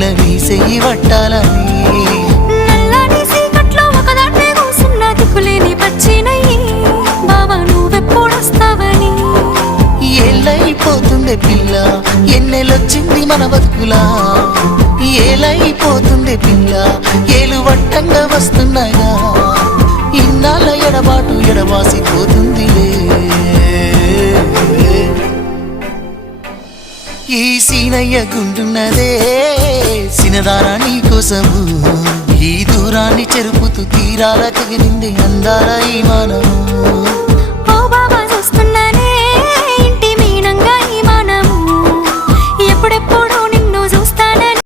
పిల్ల నీ చెయ్యి పట్టాలని నల్లని సీకట్లో ఒకదాన్నే కూసున్న దిక్కులేని పచ్చినయ్యి బావా నువ్వెప్పుడొస్తావని ఏళ్ళైపోతుండే పిల్ల ఎన్నెలొచ్చింది మన బతుకులా ఏలైపోతుండే పిల్ల ఏలు వట్టంగా వస్తున్నాయా ఇన్నాళ్ళ ఎడబాటు ఎడవాసిపోతుందిలే ఈ సీనయ్య గుండున్నదే సినదారా నీ కోసము ఈ దూరాన్ని చెరుపుతూ తీరాల కగిలింది అందాల ఈ మానము